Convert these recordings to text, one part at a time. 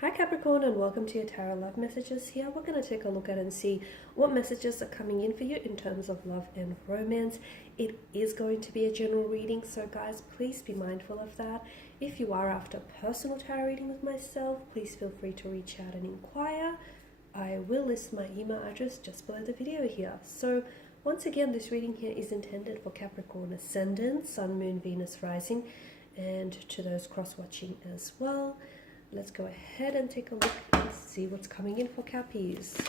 Hi Capricorn, and welcome to your Tarot Love Messages. Here we're going to take a look at and see what messages are coming in for you in terms of love and romance. It is going to be a general reading, so guys, please be mindful of that. If you are after a personal tarot reading with myself, please feel free to reach out and inquire. I will list my email address just below the video here. So once again, this reading here is intended for Capricorn Ascendant, Sun, Moon, Venus, Rising, and to those cross-watching as well. Let's go ahead and take a look and see what's coming in for Cappies.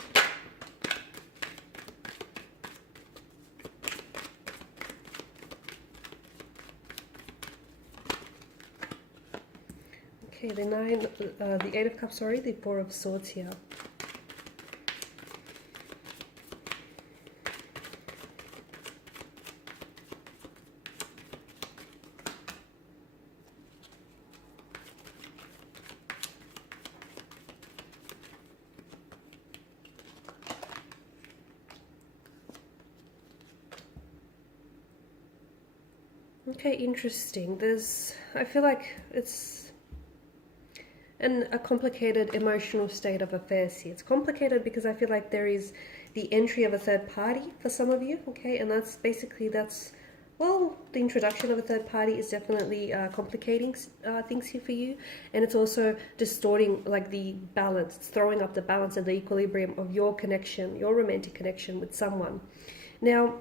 Okay, the Eight of Cups, the Four of Swords here. Okay, interesting. I feel like it's a complicated emotional state of affairs here. It's complicated because I feel like there is the entry of a third party for some of you, okay? And well, the introduction of a third party is definitely complicating things here for you. And it's also distorting like the balance. It's throwing up the balance and the equilibrium of your connection, your romantic connection with someone. Now,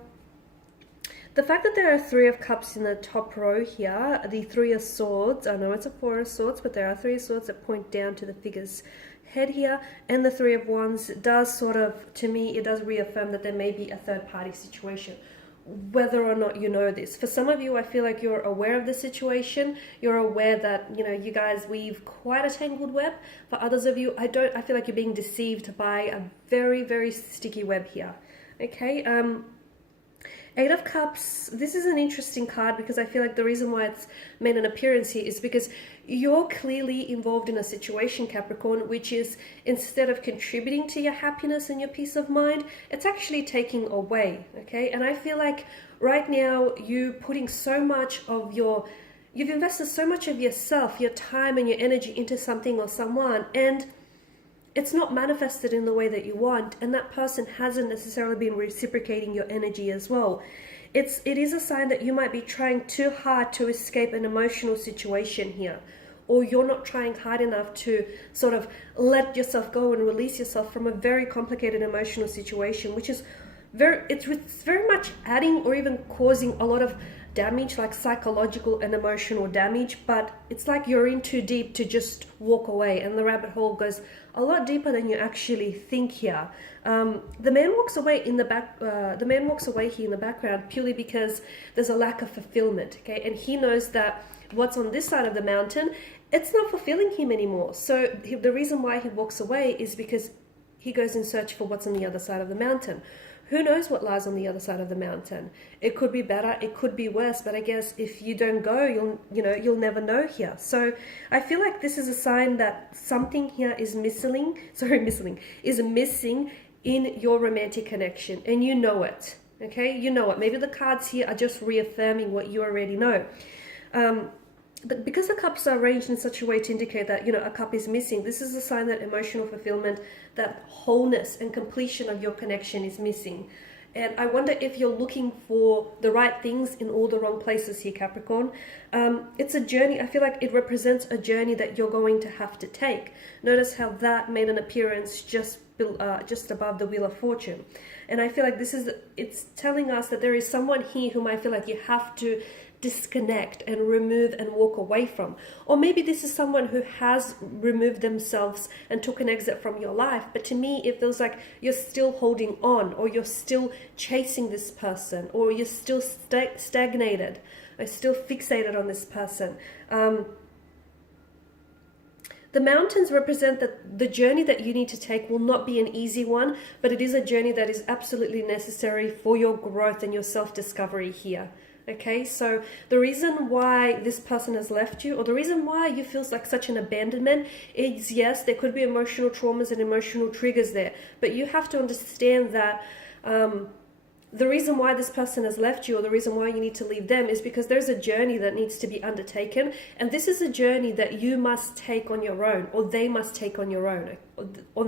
the fact that there are Three of Cups in the top row here, the Three of Swords, I know it's a Four of Swords, but there are Three of Swords that point down to the figure's head here, and the Three of Wands does sort of, to me, it does reaffirm that there may be a third party situation, whether or not you know this. For some of you, I feel like you're aware of the situation, you're aware that, you guys weave quite a tangled web. For others of you, I feel like you're being deceived by a very, very sticky web here, okay? Eight of Cups, this is an interesting card because I feel like the reason why it's made an appearance here is because you're clearly involved in a situation, Capricorn, which is, instead of contributing to your happiness and your peace of mind, it's actually taking away, okay? And I feel like right now you've invested so much of yourself, your time and your energy into something or someone, and it's not manifested in the way that you want, and that person hasn't necessarily been reciprocating your energy as well. It is a sign that you might be trying too hard to escape an emotional situation here, or you're not trying hard enough to sort of let yourself go and release yourself from a very complicated emotional situation, which is it's very much adding or even causing a lot of damage, like psychological and emotional damage, but it's like you're in too deep to just walk away, and the rabbit hole goes a lot deeper than you actually think here. The man walks away in the back. The man walks away here in the background purely because there's a lack of fulfillment, okay? And he knows that what's on this side of the mountain, it's not fulfilling him anymore. So the reason why he walks away is because he goes in search for what's on the other side of the mountain. Who knows what lies on the other side of the mountain? It could be better, it could be worse, but I guess if you don't go, you'll never know here. So I feel like this is a sign that something here is missing in your romantic connection, and you know it, okay? You know it. Maybe the cards here are just reaffirming what you already know. But because the cups are arranged in such a way to indicate that, a cup is missing, this is a sign that emotional fulfillment, that wholeness and completion of your connection is missing. And I wonder if you're looking for the right things in all the wrong places here, Capricorn. It's a journey. I feel like it represents a journey that you're going to have to take. Notice how that made an appearance just above the Wheel of Fortune. And I feel like it's telling us that there is someone here whom I feel like you have to disconnect and remove and walk away from. Or maybe this is someone who has removed themselves and took an exit from your life, but to me it feels like you're still holding on, or you're still chasing this person, or you're still stagnated or still fixated on this person. The mountains represent that the journey that you need to take will not be an easy one, but it is a journey that is absolutely necessary for your growth and your self-discovery here. Okay, so the reason why this person has left you, or the reason why you feel like such an abandonment, is, yes, there could be emotional traumas and emotional triggers there, but you have to understand that the reason why this person has left you, or the reason why you need to leave them, is because there's a journey that needs to be undertaken, and this is a journey that you must take on your own, or they must take on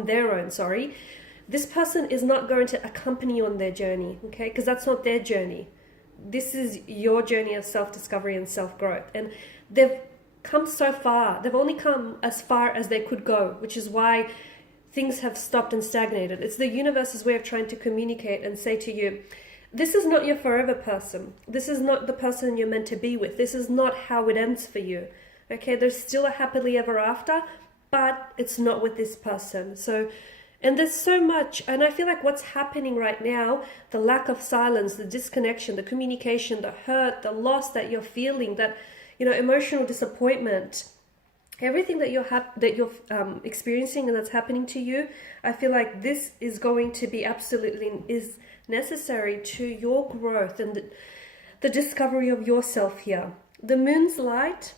their own, sorry. This person is not going to accompany you on their journey, okay, because that's not their journey. This is your journey of self-discovery and self-growth, and they've come so far. They've only come as far as they could go, which is why things have stopped and stagnated. It's the universe's way of trying to communicate and say to you, this is not your forever person. This is not the person you're meant to be with. This is not how it ends for you. Okay, there's still a happily ever after, but it's not with this person. So, and there's so much, and I feel like what's happening right now, the lack of silence, the disconnection, the communication, the hurt, the loss that you're feeling, that, you know, emotional disappointment, everything that you're experiencing and that's happening to you, I feel like this is going to be absolutely is necessary to your growth and the discovery of yourself here. The moon's light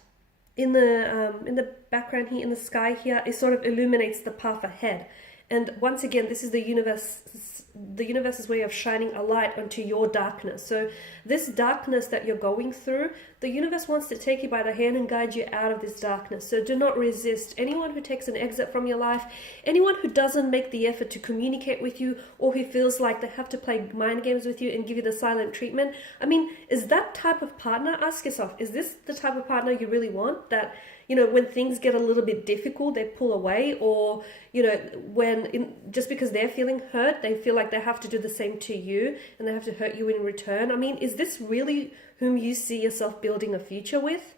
in the background here, in the sky here, it sort of illuminates the path ahead. And once again, this is the universe's way of shining a light onto your darkness. So this darkness that you're going through, the universe wants to take you by the hand and guide you out of this darkness. So do not resist anyone who takes an exit from your life, anyone who doesn't make the effort to communicate with you, or who feels like they have to play mind games with you and give you the silent treatment. I mean, is that type of partner, ask yourself, is this the type of partner you really want? That, you know, when things get a little bit difficult, they pull away, or, you know, just because they're feeling hurt, they feel like they have to do the same to you and they have to hurt you in return. I mean, is this really whom you see yourself building a future with?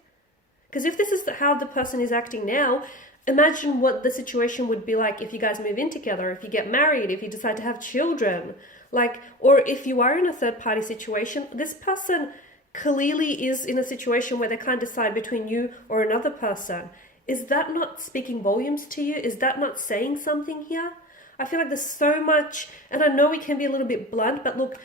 Because if this is how the person is acting now, imagine what the situation would be like if you guys move in together, if you get married, if you decide to have children, like, or if you are in a third party situation. This person clearly is in a situation where they can't decide between you or another person. Is that not speaking volumes to you? Is that not saying something here? I feel like there's so much, and I know we can be a little bit blunt, but look,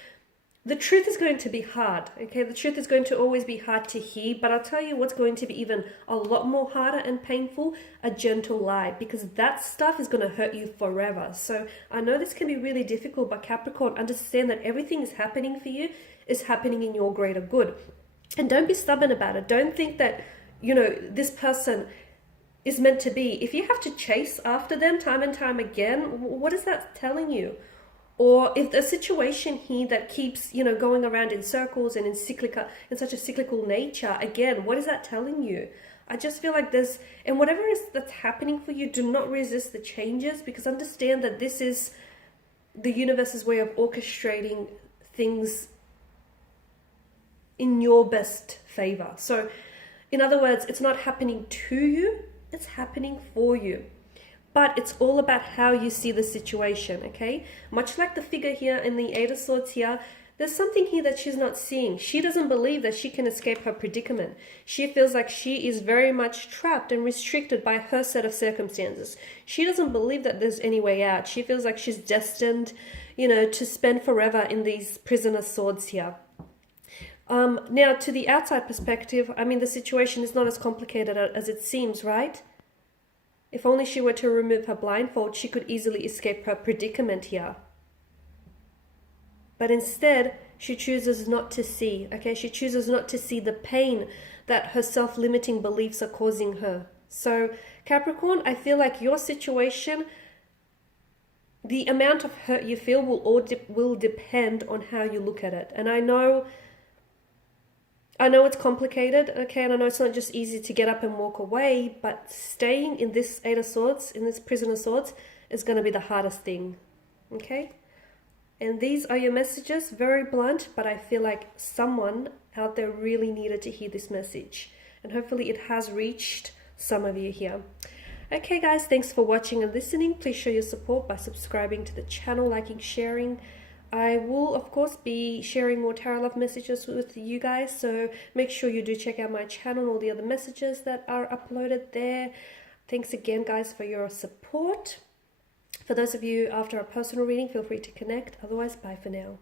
the truth is going to be hard, okay? The truth is going to always be hard to hear, but I'll tell you what's going to be even a lot more harder and painful, a gentle lie, because that stuff is going to hurt you forever. So I know this can be really difficult, but Capricorn, understand that everything is happening for you is happening in your greater good. And don't be stubborn about it. Don't think that, you know, this person is meant to be. If you have to chase after them time and time again, what is that telling you? Or if the situation here that keeps, you know, going around in circles and in such a cyclical nature, again, what is that telling you? I just feel like there's, and whatever is that's happening for you, do not resist the changes, because understand that this is the universe's way of orchestrating things in your best favor. So in other words, it's not happening to you, it's happening for you. But it's all about how you see the situation, okay? Much like the figure here in the Eight of Swords here, there's something here that she's not seeing. She doesn't believe that she can escape her predicament. She feels like she is very much trapped and restricted by her set of circumstances. She doesn't believe that there's any way out. She feels like she's destined, you know, to spend forever in these prisoner swords here. Now, to the outside perspective, I mean, the situation is not as complicated as it seems, right? If only she were to remove her blindfold, she could easily escape her predicament here. But instead, she chooses not to see, okay? She chooses not to see the pain that her self-limiting beliefs are causing her. So, Capricorn, I feel like your situation, the amount of hurt you feel will depend on how you look at it. And I know it's complicated, okay, and I know it's not just easy to get up and walk away, but staying in this Eight of Swords, in this Prisoner Swords, is going to be the hardest thing, okay? And these are your messages, very blunt, but I feel like someone out there really needed to hear this message. And hopefully it has reached some of you here. Okay, guys, thanks for watching and listening. Please show your support by subscribing to the channel, liking, sharing. I will, of course, be sharing more tarot love messages with you guys, so make sure you do check out my channel and all the other messages that are uploaded there. Thanks again, guys, for your support. For those of you after a personal reading, feel free to connect. Otherwise, bye for now.